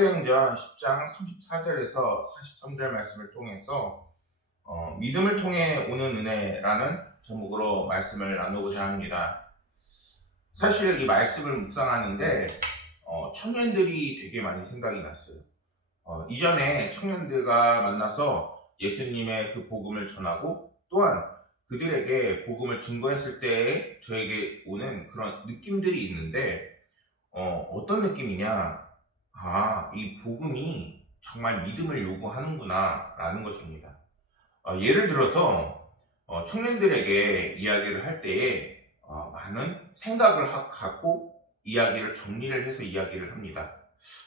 사도행전 10장 34절에서 43절 말씀을 통해서 믿음을 통해 오는 은혜라는 제목으로 말씀을 나누고자 합니다. 사실 이 말씀을 묵상하는데 청년들이 되게 많이 생각이 났어요. 이전에 청년들과 만나서 예수님의 그 복음을 전하고 또한 그들에게 복음을 증거했을 때에 저에게 오는 그런 느낌들이 있는데 어떤 느낌이냐? 이 복음이 정말 믿음을 요구하는구나 라는 것입니다. 예를 들어서 청년들에게 이야기를 할 때에 많은 생각을 갖고 이야기를 정리를 해서 이야기를 합니다.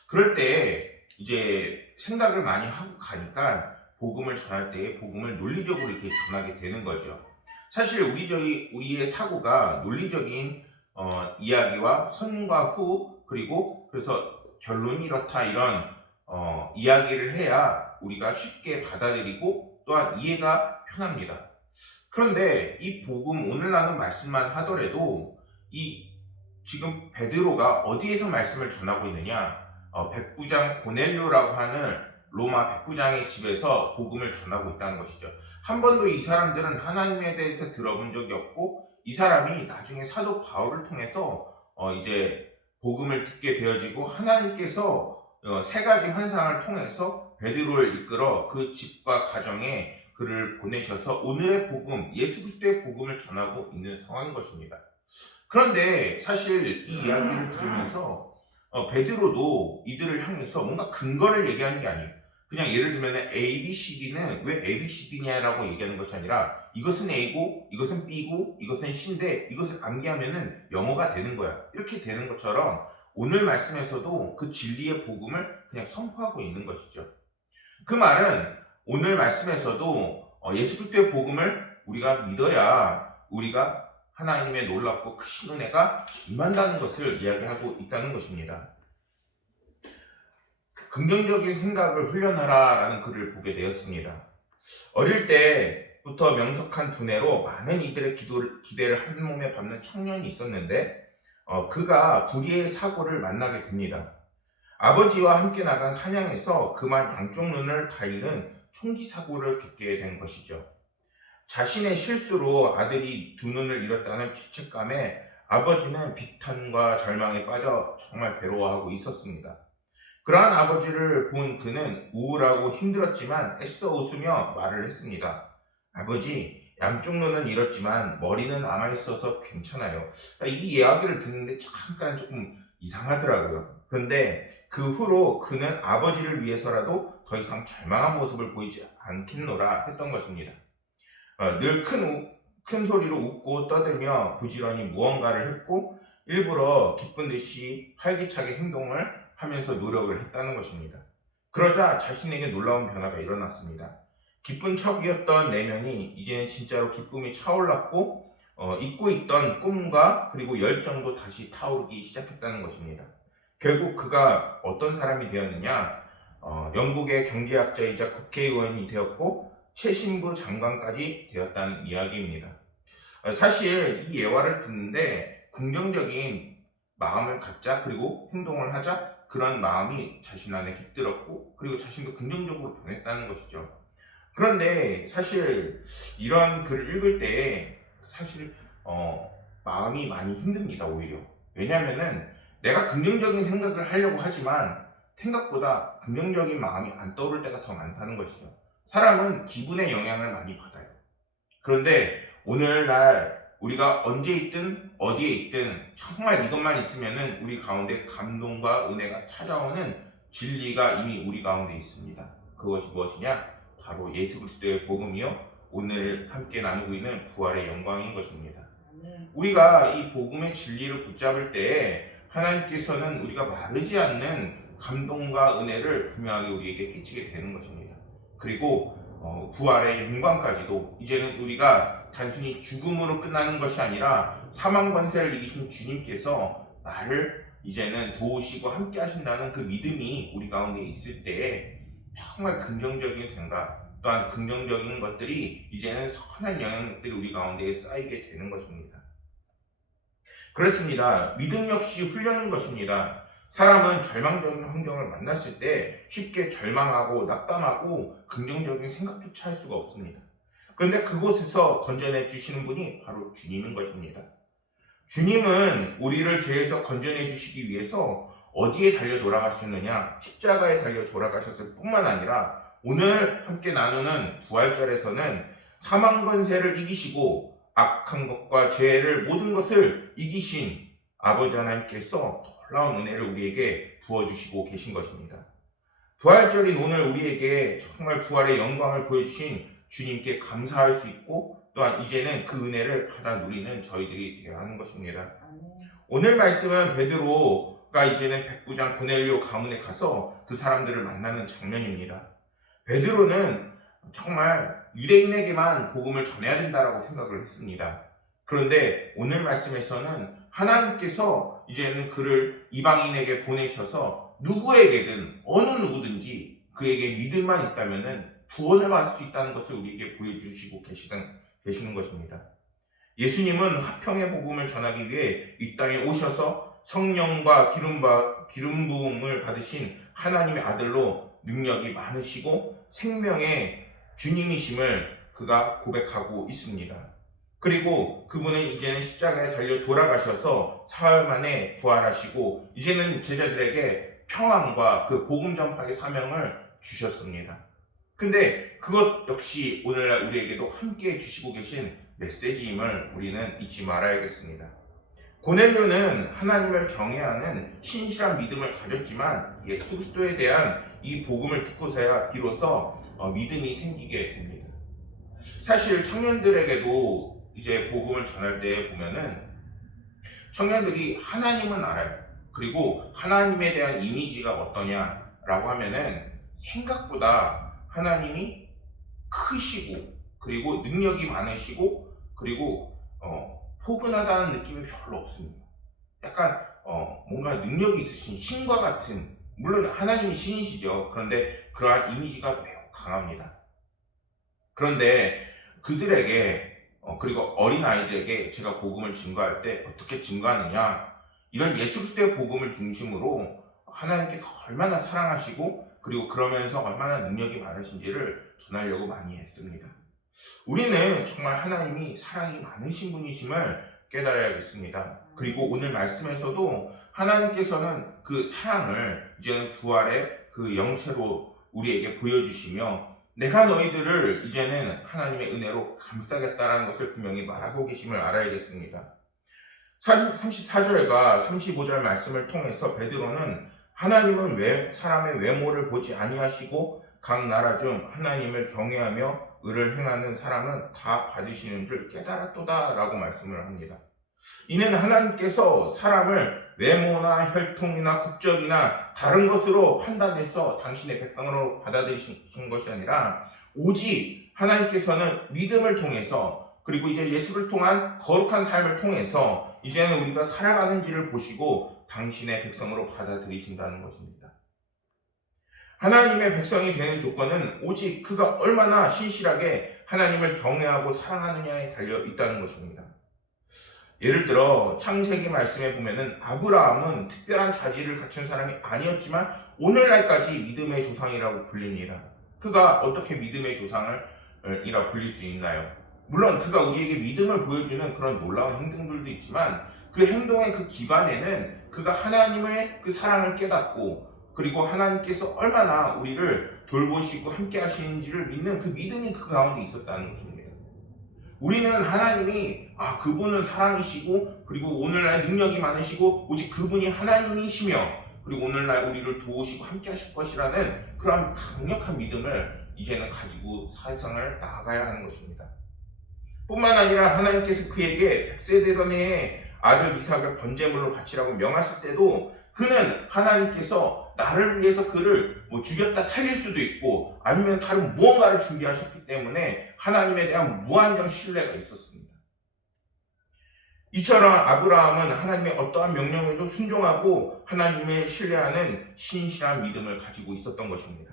그럴 때 이제 생각을 많이 하고 가니까 복음을 전할 때 복음을 논리적으로 이렇게 전하게 되는 거죠. 사실 우리의 사고가 논리적인 이야기와 선과 후 그래서 결론이 이렇다 이런 이야기를 해야 우리가 쉽게 받아들이고 또한 이해가 편합니다. 그런데 이 복음 오늘 나눈 말씀만 하더라도 지금 베드로가 어디에서 말씀을 전하고 있느냐? 백부장 고넬료라고 하는 로마 백부장의 집에서 복음을 전하고 있다는 것이죠. 한 번도 이 사람들은 하나님에 대해서 들어본 적이 없고 이 사람이 나중에 사도 바울을 통해서 이제 복음을 듣게 되어지고 하나님께서 세 가지 환상을 통해서 베드로를 이끌어 그 집과 가정에 그를 보내셔서 오늘의 복음, 예수 그리스도의 복음을 전하고 있는 상황인 것입니다. 그런데 사실 이 이야기를 들으면서 베드로도 이들을 향해서 뭔가 근거를 얘기하는 게 아니에요. 그냥 예를 들면 ABCD는 왜 ABCD냐라고 얘기하는 것이 아니라 이것은 A고 이것은 B고 이것은 C인데 이것을 암기하면은 영어가 되는 거야. 이렇게 되는 것처럼 오늘 말씀에서도 그 진리의 복음을 그냥 선포하고 있는 것이죠. 그 말은 오늘 말씀에서도 예수 그리스도의 복음을 우리가 믿어야 우리가 하나님의 놀랍고 크신 은혜가 임한다는 것을 이야기하고 있다는 것입니다. 긍정적인 생각을 훈련하라 라는 글을 보게 되었습니다. 어릴 때부터 명석한 두뇌로 많은 이들의 기대를 한 몸에 밟는 청년이 있었는데 그가 불의의 사고를 만나게 됩니다. 아버지와 함께 나간 사냥에서 그만 양쪽 눈을 다 잃은 총기 사고를 겪게 된 것이죠. 자신의 실수로 아들이 두 눈을 잃었다는 죄책감에 아버지는 비탄과 절망에 빠져 정말 괴로워하고 있었습니다. 그러한 아버지를 본 그는 우울하고 힘들었지만 애써 웃으며 말을 했습니다. 아버지, 양쪽 눈은 잃었지만 머리는 남아있어서 괜찮아요. 이 이야기를 듣는데 잠깐 조금 이상하더라고요. 그런데 그 후로 그는 아버지를 위해서라도 더 이상 절망한 모습을 보이지 않겠노라 했던 것입니다. 늘 큰 소리로 웃고 떠들며 부지런히 무언가를 했고 일부러 기쁜 듯이 활기차게 행동을 하면서 노력을 했다는 것입니다. 그러자 자신에게 놀라운 변화가 일어났습니다. 기쁜 척이었던 내면이 이제는 진짜로 기쁨이 차올랐고 잊고 있던 꿈과 그리고 열정도 다시 타오르기 시작했다는 것입니다. 결국 그가 어떤 사람이 되었느냐? 영국의 경제학자이자 국회의원이 되었고 최신부 장관까지 되었다는 이야기입니다. 사실 이 예화를 듣는데 긍정적인 마음을 갖자 그리고 행동을 하자 그런 마음이 자신 안에 깃들었고 그리고 자신도 긍정적으로 변했다는 것이죠. 그런데 사실 이런 글을 읽을 때 사실 마음이 많이 힘듭니다. 오히려 왜냐하면은 내가 긍정적인 생각을 하려고 하지만 생각보다 긍정적인 마음이 안 떠오를 때가 더 많다는 것이죠. 사람은 기분의 영향을 많이 받아요. 그런데 오늘날 우리가 언제 있든 어디에 있든 정말 이것만 있으면은 우리 가운데 감동과 은혜가 찾아오는 진리가 이미 우리 가운데 있습니다. 그것이 무엇이냐? 바로 예수 그리스도의 복음이요 오늘 함께 나누고 있는 부활의 영광인 것입니다. 우리가 이 복음의 진리를 붙잡을 때에 하나님께서는 우리가 마르지 않는 감동과 은혜를 분명하게 우리에게 끼치게 되는 것입니다. 그리고 부활의 영광까지도 이제는 우리가 단순히 죽음으로 끝나는 것이 아니라 사망 권세를 이기신 주님께서 나를 이제는 도우시고 함께 하신다는 그 믿음이 우리 가운데 있을 때에 정말 긍정적인 생각 또한 긍정적인 것들이 이제는 선한 영향력들이 우리 가운데에 쌓이게 되는 것입니다. 그렇습니다. 믿음 역시 훈련인 것입니다. 사람은 절망적인 환경을 만났을 때 쉽게 절망하고 낙담하고 긍정적인 생각조차 할 수가 없습니다. 그런데 그곳에서 건져내 주시는 분이 바로 주님인 것입니다. 주님은 우리를 죄에서 건져내 주시기 위해서 어디에 달려 돌아가셨느냐? 십자가에 달려 돌아가셨을 뿐만 아니라 오늘 함께 나누는 부활절에서는 사망 권세를 이기시고 악한 것과 죄를 모든 것을 이기신 아버지 하나님께서 놀라운 은혜를 우리에게 부어주시고 계신 것입니다. 부활절인 오늘 우리에게 정말 부활의 영광을 보여주신 주님께 감사할 수 있고 또한 이제는 그 은혜를 받아 누리는 저희들이 되어야 하는 것입니다. 오늘 말씀은 베드로가 이제는 백부장 고넬료 가문에 가서 그 사람들을 만나는 장면입니다. 베드로는 정말 유대인에게만 복음을 전해야 된다라고 생각을 했습니다. 그런데 오늘 말씀에서는 하나님께서 이제는 그를 이방인에게 보내셔서 누구에게든 어느 누구든지 그에게 믿음만 있다면은 구원을 받을 수 있다는 것을 우리에게 보여주시고 계시는 것입니다. 예수님은 화평의 복음을 전하기 위해 이 땅에 오셔서 성령과 기름 부음을 받으신 하나님의 아들로 능력이 많으시고 생명의 주님이심을 그가 고백하고 있습니다. 그리고 그분은 이제는 십자가에 달려 돌아가셔서 사흘 만에 부활하시고 이제는 제자들에게 평안과 그 복음 전파의 사명을 주셨습니다. 근데 그것 역시 오늘날 우리에게도 함께 주시고 계신 메시지임을 우리는 잊지 말아야겠습니다. 고넬료는 하나님을 경외하는 신실한 믿음을 가졌지만 예수 그리스도에 대한 이 복음을 듣고서야 비로소 믿음이 생기게 됩니다. 사실 청년들에게도 이제 복음을 전할 때 보면은 청년들이 하나님은 알아요. 그리고 하나님에 대한 이미지가 어떠냐라고 하면은 생각보다 하나님이 크시고 그리고 능력이 많으시고 그리고 포근하다는 느낌이 별로 없습니다. 약간 뭔가 능력이 있으신 신과 같은, 물론 하나님이 신이시죠. 그런데 그러한 이미지가 매우 강합니다. 그런데 그들에게 그리고 어린아이들에게 제가 복음을 증거할 때 어떻게 증거하느냐, 이런 예수 그리스도의 복음을 중심으로 하나님께서 얼마나 사랑하시고 그리고 그러면서 얼마나 능력이 많으신지를 전하려고 많이 했습니다. 우리는 정말 하나님이 사랑이 많으신 분이심을 깨달아야겠습니다. 그리고 오늘 말씀에서도 하나님께서는 그 사랑을 이제는 부활의 그 영체로 우리에게 보여주시며 내가 너희들을 이제는 하나님의 은혜로 감싸겠다라는 것을 분명히 말하고 계심을 알아야겠습니다. 34절과 35절 말씀을 통해서 베드로는 하나님은 왜 사람의 외모를 보지 아니하시고 각 나라 중 하나님을 경외하며 의를 행하는 사람은 다 받으시는 줄 깨달았도다 라고 말씀을 합니다. 이는 하나님께서 사람을 외모나 혈통이나 국적이나 다른 것으로 판단해서 당신의 백성으로 받아들이신 것이 아니라 오직 하나님께서는 믿음을 통해서 그리고 이제 예수를 통한 거룩한 삶을 통해서 이제는 우리가 살아가는지를 보시고 당신의 백성으로 받아들이신다는 것입니다. 하나님의 백성이 되는 조건은 오직 그가 얼마나 신실하게 하나님을 경외하고 사랑하느냐에 달려 있다는 것입니다. 예를 들어 창세기 말씀에 보면은 아브라함은 특별한 자질을 갖춘 사람이 아니었지만 오늘날까지 믿음의 조상이라고 불립니다. 그가 어떻게 믿음의 조상이라 불릴 수 있나요? 물론 그가 우리에게 믿음을 보여주는 그런 놀라운 행동들도 있지만 그 행동의 그 기반에는 그가 하나님의 그 사랑을 깨닫고 그리고 하나님께서 얼마나 우리를 돌보시고 함께 하시는지를 믿는 그 믿음이 그 가운데 있었다는 것입니다. 우리는 하나님이 그분은 사랑이시고 그리고 오늘날 능력이 많으시고 오직 그분이 하나님이시며 그리고 오늘날 우리를 도우시고 함께 하실 것이라는 그런 강력한 믿음을 이제는 가지고 세상을 나아가야 하는 것입니다. 뿐만 아니라 하나님께서 그에게 100세 되던 해에 아들 이삭을 번제물로 바치라고 명하실 때도 그는 하나님께서 나를 위해서 그를 죽였다 살릴 수도 있고 아니면 다른 무언가를 준비하셨기 때문에 하나님에 대한 무한정 신뢰가 있었습니다. 이처럼 아브라함은 하나님의 어떠한 명령에도 순종하고 하나님을 신뢰하는 신실한 믿음을 가지고 있었던 것입니다.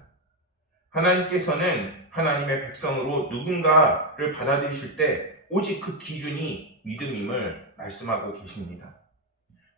하나님께서는 하나님의 백성으로 누군가를 받아들이실 때 오직 그 기준이 믿음임을 말씀하고 계십니다.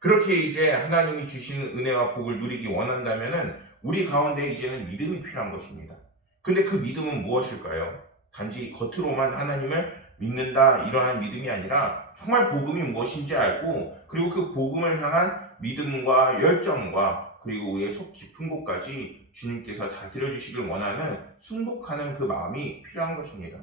그렇게 이제 하나님이 주시는 은혜와 복을 누리기 원한다면은 우리 가운데 이제는 믿음이 필요한 것입니다. 근데 그 믿음은 무엇일까요? 단지 겉으로만 하나님을 믿는다 이러한 믿음이 아니라 정말 복음이 무엇인지 알고 그리고 그 복음을 향한 믿음과 열정과 그리고 우리의 속 깊은 곳까지 주님께서 다스려 주시길 원하는 순복하는 그 마음이 필요한 것입니다.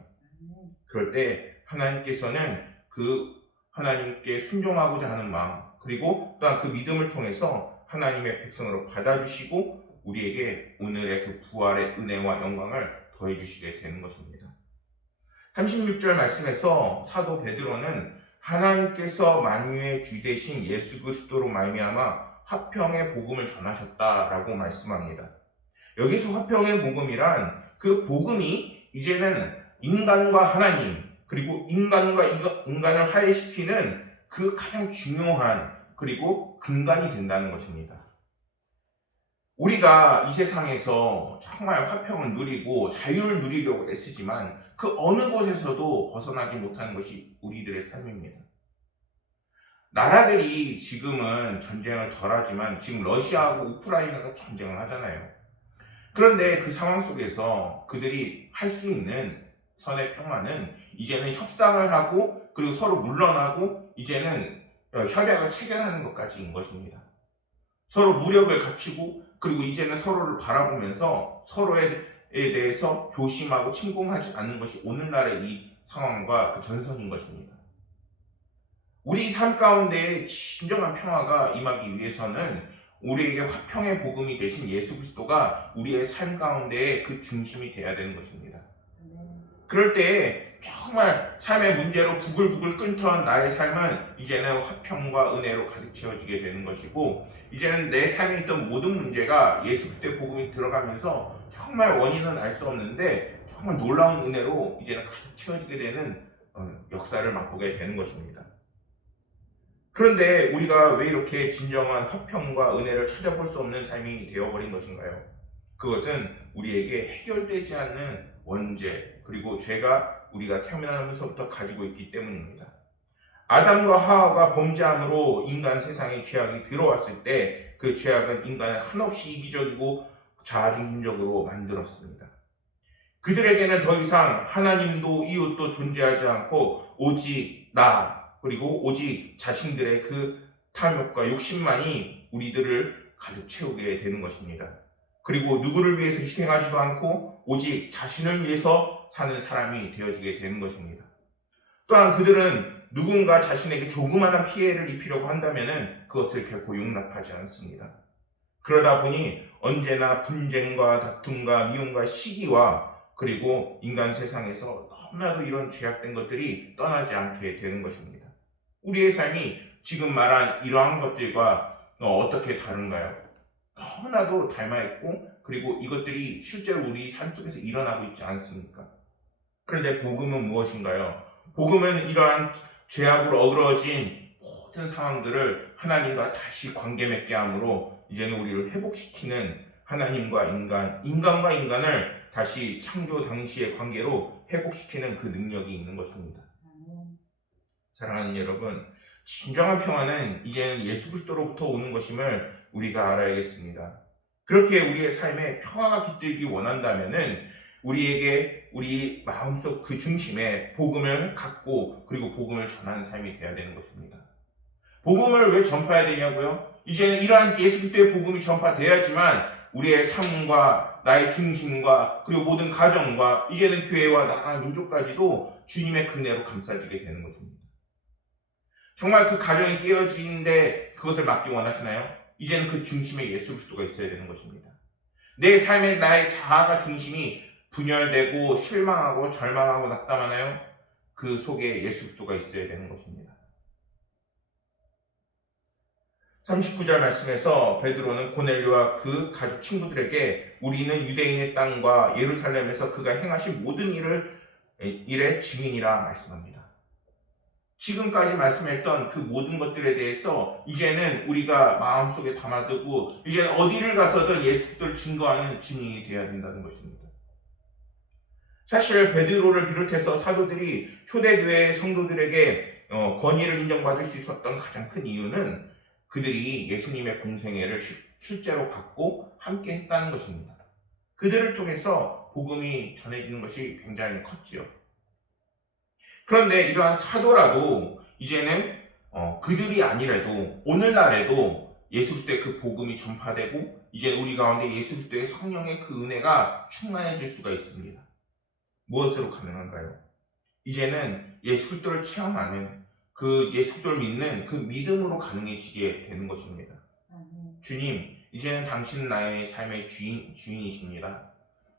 그럴 때 하나님께서는 그 하나님께 순종하고자 하는 마음 그리고 또한 그 믿음을 통해서 하나님의 백성으로 받아주시고 우리에게 오늘의 그 부활의 은혜와 영광을 더해주시게 되는 것입니다. 36절 말씀에서 사도 베드로는 하나님께서 만유의 주 되신 예수 그리스도로 말미암아 화평의 복음을 전하셨다라고 말씀합니다. 여기서 화평의 복음이란 그 복음이 이제는 인간과 하나님 그리고 인간과 인간을 화해시키는 그 가장 중요한 그리고 근간이 된다는 것입니다. 우리가 이 세상에서 정말 화평을 누리고 자유를 누리려고 애쓰지만 그 어느 곳에서도 벗어나지 못하는 것이 우리들의 삶입니다. 나라들이 지금은 전쟁을 덜하지만 지금 러시아하고 우크라이나가 전쟁을 하잖아요. 그런데 그 상황 속에서 그들이 할 수 있는 선의 평화는 이제는 협상을 하고 그리고 서로 물러나고 이제는 협약을 체결하는 것까지인 것입니다. 서로 무력을 갖추고 그리고 이제는 서로를 바라보면서 서로에 대해서 조심하고 침공하지 않는 것이 오늘날의 이 상황과 그 전선인 것입니다. 우리 삶 가운데 진정한 평화가 임하기 위해서는 우리에게 화평의 복음이 되신 예수 그리스도가 우리의 삶 가운데의 그 중심이 되어야 되는 것입니다. 그럴 때 정말 삶의 문제로 부글부글 끓던 나의 삶은 이제는 화평과 은혜로 가득 채워지게 되는 것이고 이제는 내 삶에 있던 모든 문제가 예수 그리스도의 복음이 들어가면서 정말 원인은 알 수 없는데 정말 놀라운 은혜로 이제는 가득 채워지게 되는 역사를 맛보게 되는 것입니다. 그런데 우리가 왜 이렇게 진정한 화평과 은혜를 찾아볼 수 없는 삶이 되어버린 것인가요? 그것은 우리에게 해결되지 않는 원죄 그리고 죄가 우리가 태어나면서부터 가지고 있기 때문입니다. 아담과 하와가 범죄함으로 인간 세상에 죄악이 들어왔을 때 그 죄악은 인간을 한없이 이기적이고 자아중심적으로 만들었습니다. 그들에게는 더 이상 하나님도 이웃도 존재하지 않고 오직 나 그리고 오직 자신들의 그 탐욕과 욕심만이 우리들을 가득 채우게 되는 것입니다. 그리고 누구를 위해서 희생하지도 않고 오직 자신을 위해서 사는 사람이 되어지게 되는 것입니다. 또한 그들은 누군가 자신에게 조그마한 피해를 입히려고 한다면 그것을 결코 용납하지 않습니다. 그러다 보니 언제나 분쟁과 다툼과 미움과 시기와 그리고 인간 세상에서 너무나도 이런 죄악된 것들이 떠나지 않게 되는 것입니다. 우리의 삶이 지금 말한 이러한 것들과 어떻게 다른가요? 너무나도 닮아있고 그리고 이것들이 실제로 우리 삶 속에서 일어나고 있지 않습니까? 그런데 복음은 무엇인가요? 복음은 이러한 죄악으로 어그러진 모든 상황들을 하나님과 다시 관계 맺게 함으로 이제는 우리를 회복시키는 하나님과 인간과 인간을 다시 창조 당시의 관계로 회복시키는 그 능력이 있는 것입니다. 사랑하는 여러분, 진정한 평화는 이제는 예수 그리스도로부터 오는 것임을 우리가 알아야겠습니다. 그렇게 우리의 삶에 평화가 깃들기 원한다면은 우리에게 우리 마음속 그 중심에 복음을 갖고 그리고 복음을 전하는 삶이 되어야 되는 것입니다. 복음을 왜 전파해야 되냐고요? 이제는 이러한 예수 그리스도의 복음이 전파돼야지만 우리의 삶과 나의 중심과 그리고 모든 가정과 이제는 교회와 나라 민족까지도 주님의 은혜로 감싸지게 되는 것입니다. 정말 그 가정이 깨어지는데 그것을 막기 원하시나요? 이제는 그 중심에 예수 그리스도가 있어야 되는 것입니다. 내 삶에 나의 자아가 중심이 분열되고 실망하고 절망하고 낙담하나요? 그 속에 예수 그리스도가 있어야 되는 것입니다. 39절 말씀에서 베드로는 고넬료와 그 가족 친구들에게 우리는 유대인의 땅과 예루살렘에서 그가 행하신 모든 일의 증인이라 말씀합니다. 지금까지 말씀했던 그 모든 것들에 대해서 이제는 우리가 마음속에 담아두고 이제는 어디를 가서든 예수 그리스도를 증거하는 증인이 되어야 된다는 것입니다. 사실 베드로를 비롯해서 사도들이 초대교회 성도들에게 권위를 인정받을 수 있었던 가장 큰 이유는 그들이 예수님의 공생애를 실제로 받고 함께 했다는 것입니다. 그들을 통해서 복음이 전해지는 것이 굉장히 컸지요. 그런데 이러한 사도라도 이제는 그들이 아니라도 오늘날에도 예수 그리스도의 그 복음이 전파되고 이제 우리 가운데 예수 그리스도의 성령의 그 은혜가 충만해질 수가 있습니다. 무엇으로 가능한가요? 이제는 예수 그리스도를 체험하는 그 예수 그리스도를 믿는 그 믿음으로 가능해지게 되는 것입니다. 주님, 이제는 당신은 나의 삶의 주인이십니다.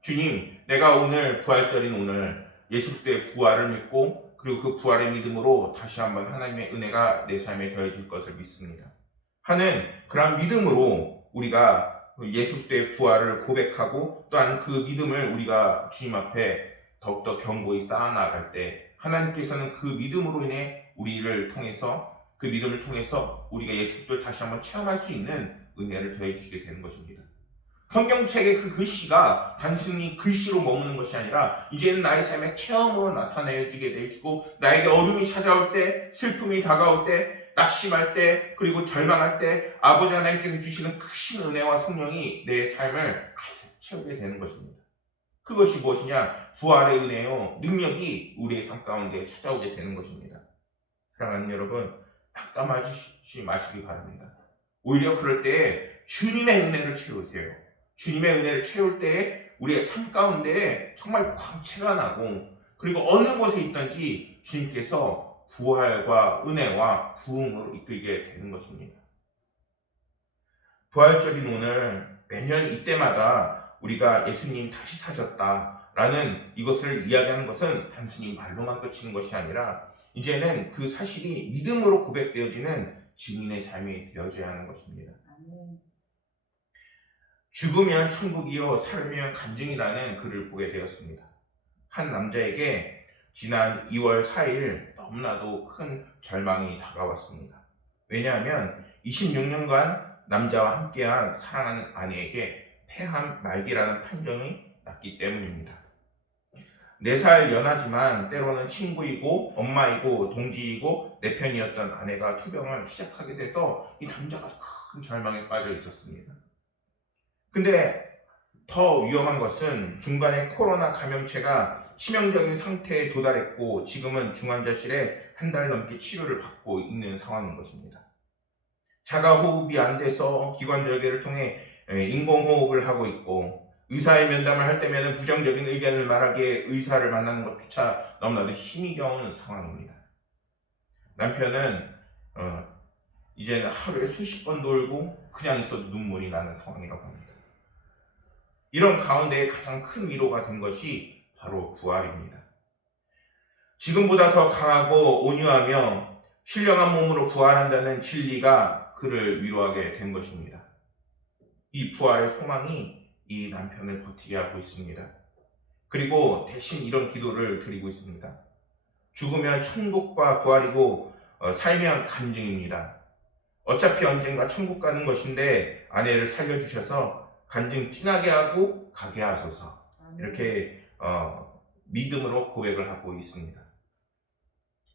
주님, 내가 오늘 부활절인 오늘 예수 그리스도의 부활을 믿고 그리고 그 부활의 믿음으로 다시 한번 하나님의 은혜가 내 삶에 더해질 것을 믿습니다. 하는 그런 믿음으로 우리가 예수 그리스도의 부활을 고백하고 또한 그 믿음을 우리가 주님 앞에 더욱더 견고히 쌓아나갈 때 하나님께서는 그 믿음으로 인해 우리를 통해서 그 믿음을 통해서 우리가 예수 그리스도를 다시 한번 체험할 수 있는 은혜를 더해주시게 되는 것입니다. 성경책의 그 글씨가 단순히 글씨로 머무는 것이 아니라 이제는 나의 삶의 체험으로 나타내주게 되시고 나에게 어려움이 찾아올 때, 슬픔이 다가올 때, 낙심할 때, 그리고 절망할 때 아버지 하나님께서 주시는 크신 은혜와 성령이 내 삶을 가득 채우게 되는 것입니다. 그것이 무엇이냐? 부활의 은혜요, 능력이 우리의 삶 가운데 찾아오게 되는 것입니다. 사랑하는 여러분, 낙담하지 마시기 바랍니다. 오히려 그럴 때에 주님의 은혜를 채우세요. 주님의 은혜를 채울 때에 우리의 삶 가운데 정말 광채가 나고 그리고 어느 곳에 있든지 주님께서 부활과 은혜와 부흥으로 이끌게 되는 것입니다. 부활절인 오늘 매년 이때마다 우리가 예수님 다시 사셨다라는 이것을 이야기하는 것은 단순히 말로만 그치는 것이 아니라 이제는 그 사실이 믿음으로 고백되어지는 증인의 삶이 되어져야 하는 것입니다. 죽으면 천국이요 살면 간증이라는 글을 보게 되었습니다. 한 남자에게 지난 2월 4일 너무나도 큰 절망이 다가왔습니다. 왜냐하면 26년간 남자와 함께한 사랑하는 아내에게 폐암 말기라는 판정이 났기 때문입니다. 4살 연하지만 때로는 친구이고 엄마이고 동지이고 내 편이었던 아내가 투병을 시작하게 돼서 이 남자가 큰 절망에 빠져 있었습니다. 근데 더 위험한 것은 중간에 코로나 감염체가 치명적인 상태에 도달했고 지금은 중환자실에 한 달 넘게 치료를 받고 있는 상황인 것입니다. 자가호흡이 안 돼서 기관절개를 통해 인공호흡을 하고 있고 의사의 면담을 할 때면 부정적인 의견을 말하기에 의사를 만나는 것조차 너무나도 힘이 겨우는 상황입니다. 남편은 이제는 하루에 수십 번 돌고 그냥 있어도 눈물이 나는 상황이라고 합니다. 이런 가운데 가장 큰 위로가 된 것이 바로 부활입니다. 지금보다 더 강하고 온유하며 신령한 몸으로 부활한다는 진리가 그를 위로하게 된 것입니다. 이 부활의 소망이 이 남편을 버티게 하고 있습니다. 그리고 대신 이런 기도를 드리고 있습니다. 죽으면 천국과 부활이고 살면 간증입니다. 어차피 언젠가 천국 가는 것인데 아내를 살려주셔서 간증 진하게 하고 가게 하소서. 이렇게 믿음으로 고백을 하고 있습니다.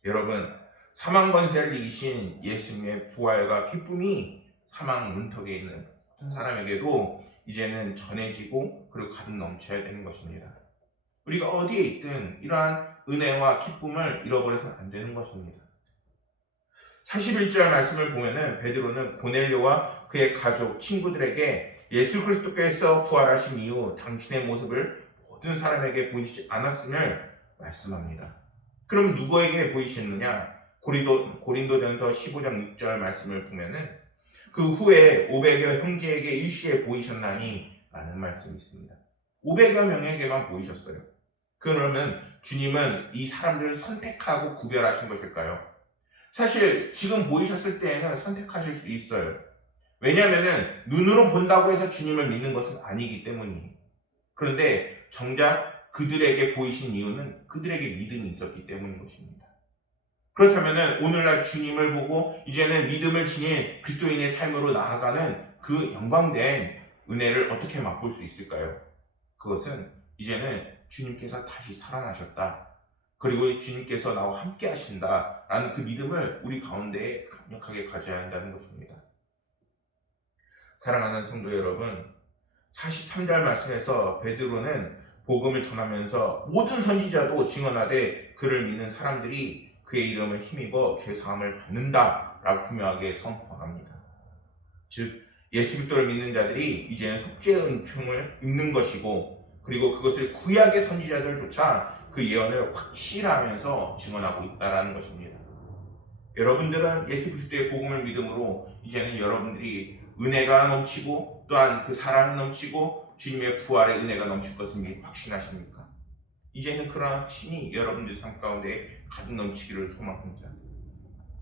여러분, 사망 권세를 이기신 예수님의 부활과 기쁨이 사망 문턱에 있는 어떤 사람에게도 이제는 전해지고 그리고 가득 넘쳐야 되는 것입니다. 우리가 어디에 있든 이러한 은혜와 기쁨을 잃어버려서는 안 되는 것입니다. 41절 말씀을 보면은 베드로는 고넬료와 그의 가족, 친구들에게 예수 그리스도께서 부활하신 이후 당신의 모습을 모든 사람에게 보이시지 않았음을 말씀합니다. 그럼 누구에게 보이셨느냐? 고린도전서 15장 6절 말씀을 보면은 그 후에 500여 형제에게 일시에 보이셨나니 라는 말씀이 있습니다. 500여 명에게만 보이셨어요. 그러면 주님은 이 사람들을 선택하고 구별하신 것일까요? 사실 지금 보이셨을 때에는 선택하실 수 있어요. 왜냐하면 눈으로 본다고 해서 주님을 믿는 것은 아니기 때문이에요. 그런데 정작 그들에게 보이신 이유는 그들에게 믿음이 있었기 때문인 것입니다. 그렇다면 오늘날 주님을 보고 이제는 믿음을 지닌 그리스도인의 삶으로 나아가는 그 영광된 은혜를 어떻게 맛볼 수 있을까요? 그것은 이제는 주님께서 다시 살아나셨다. 그리고 주님께서 나와 함께 하신다라는 그 믿음을 우리 가운데에 강력하게 가져야 한다는 것입니다. 사랑하는 성도 여러분, 43절 말씀에서 베드로는 복음을 전하면서 모든 선지자도 증언하되 그를 믿는 사람들이 그의 이름을 힘입어 죄사함을 받는다 라고 분명하게 선포합니다. 즉 예수 그리스도를 믿는 자들이 이제는 속죄의 은총을 입는 것이고, 그리고 그것을 구약의 선지자들조차 그 예언을 확실하면서 증언하고 있다는 것입니다. 여러분들은 예수 그리스도의 복음을 믿음으로 이제는 여러분들이 은혜가 넘치고 또한 그 사랑이 넘치고 주님의 부활의 은혜가 넘칠 것을 확신하십니까? 이제는 그러한 확신이 여러분들 삶 가운데 가득 넘치기를 소망합니다.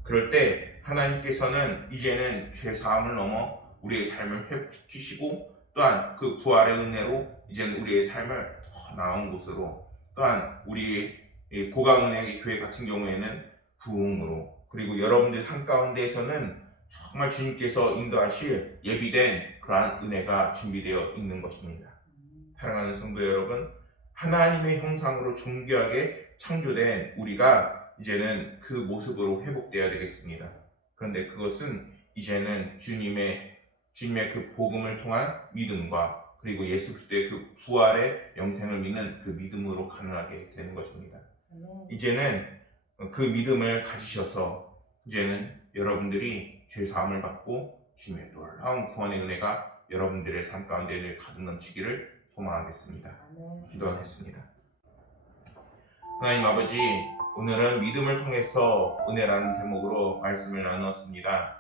그럴 때 하나님께서는 이제는 죄사함을 넘어 우리의 삶을 회복시키시고, 또한 그 부활의 은혜로 이제는 우리의 삶을 더 나은 곳으로, 또한 우리의 고강은혜의 교회 같은 경우에는 부흥으로, 그리고 여러분들 삶 가운데에서는 정말 주님께서 인도하실 예비된 그러한 은혜가 준비되어 있는 것입니다. 사랑하는 성도 여러분, 하나님의 형상으로 존귀하게 창조된 우리가 이제는 그 모습으로 회복되어야 되겠습니다. 그런데 그것은 이제는 주님의 그 복음을 통한 믿음과, 그리고 예수 그리스도의 그 부활의 영생을 믿는 그 믿음으로 가능하게 되는 것입니다. 이제는 그 믿음을 가지셔서 이제는 여러분들이 죄사함을 받고 주님의 놀라운 구원의 은혜가 여러분들의 삶 가운데 늘 가득 넘치기를 소망하겠습니다. 기도하겠습니다. 하나님 아버지, 오늘은 믿음을 통해서 은혜라는 제목으로 말씀을 나누었습니다.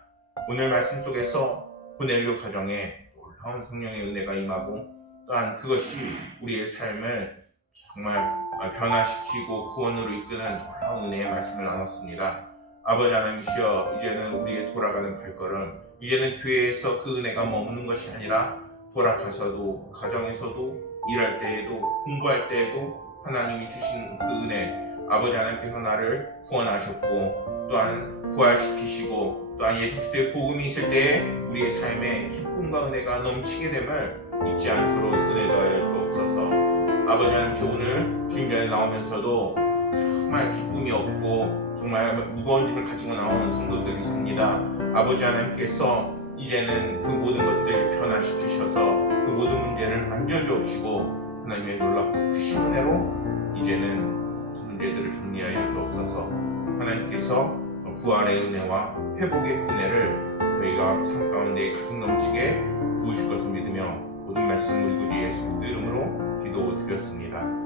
오늘 말씀 속에서 고넬료 가정에 놀라운 성령의 은혜가 임하고, 또한 그것이 우리의 삶을 정말 변화시키고 구원으로 이끄는 놀라운 은혜의 말씀을 나눴습니다. 아버지 하나님이시여, 이제는 우리의 돌아가는 발걸음, 이제는 교회에서 그 은혜가 머무는 것이 아니라 돌아가서도, 가정에서도, 일할 때에도, 공부할 때에도 하나님이 주신 그 은혜, 아버지 하나님께서 나를 구원하셨고 또한 부활시키시고, 또한 예수 그리스도의 복음이 있을 때에 우리의 삶에 기쁨과 은혜가 넘치게 됨을 잊지 않도록 은혜 더하여 주옵소서. 아버지 하나님, 오늘 주님전에 나오면서도 정말 기쁨이 없고 정말 무거운 짐을 가지고 나오는 성도들이 있습니다. 아버지 하나님께서 이제는 그 모든 것들을 변화시키셔서 그 모든 문제를 만져주옵시고, 하나님의 놀랍고 크신 은혜로 이제는 문제들을 정리하여 주옵소서. 하나님께서 부활의 은혜와 회복의 은혜를 저희가 삶 가운데 가득 넘치게 부으실 것을 믿으며 모든 말씀 우리 구주 예수 그리스도 이름으로 기도드렸습니다.